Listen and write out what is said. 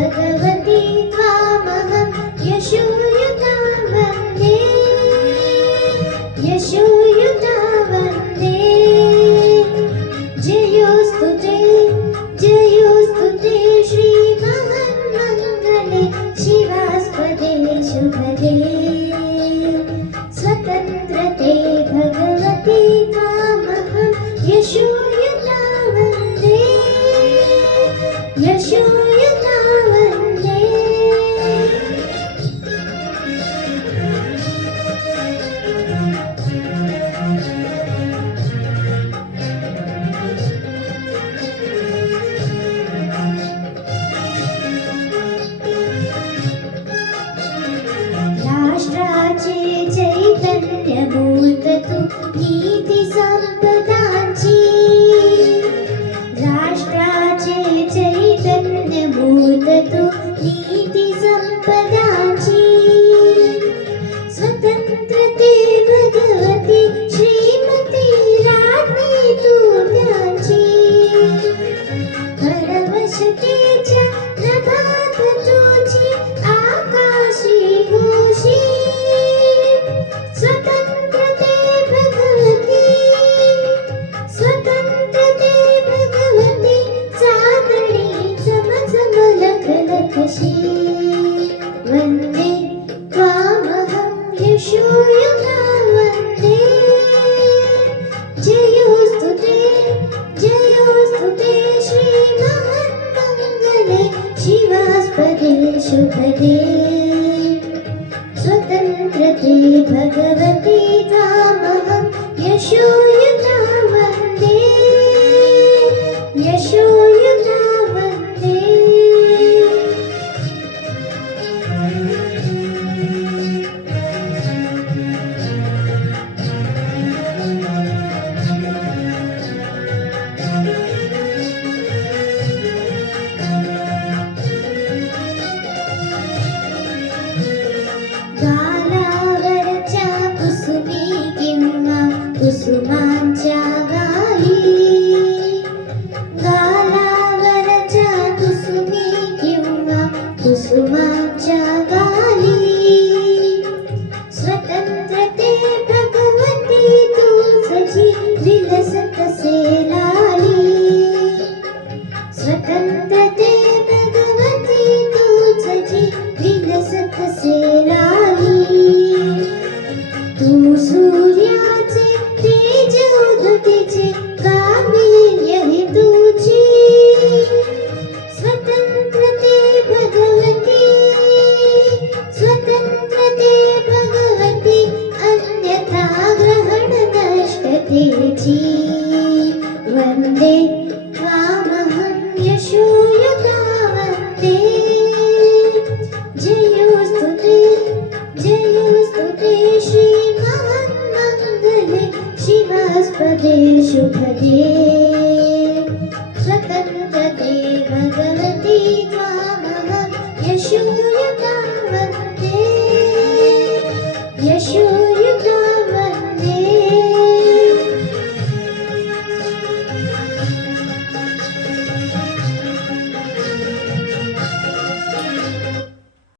भगवती त्वामहं यशोयुता वन्दे यशोयुता वन्दे जयोस्तु ते श्रीमन्मङ्गले शिवास्पदे शुभदे स्वतन्त्रते भगवती त्वामहं यशोयुता वन्दे यशोयुता वन्दे राष्ट्राचे चैतन्यभूत तू नीती संपदाची राष्ट्राचे चैतन्यभूत तू नीती संपदाची स्वतंत्रते भगवती श्रीमती राज्ञी तू त्यांची परवशतेच्या नभात तुझी आकाशी घोषी स्वतंत्रते भगवती चांदणी चमचम लखलखशी वन्दे त्वामहं यशोयुता वन्दे जयोस्तु ते श्रीमन्मङ्गले शिवास्पदे शुभदे स्वतन्त्रते भगवती त्वामहं यशोयुता वन्दे यशोयुता वन्दे गालावरच्या कुसुमी किंवा कुसुमांच्या गाली गालावरच्या कुसुमी किंवा कुसुमांच्या गाली स्वतंत्रते भगवती तुझी विलसतसे लाली स्वतंत्रते भगवती तुझी विलसतसे लाली तू सूर्याचे तेज उदतीचे गांभीर्य हे तुझी स्वतंत्रते भगवती अन्यथा ग्रहण नष्टतेची वन्दे त्वामहं यशोयुता वन्दे जयोस्तु ते श्रीमन्मङ्गले शिवास्पदे शुभदे स्वतन्त्रते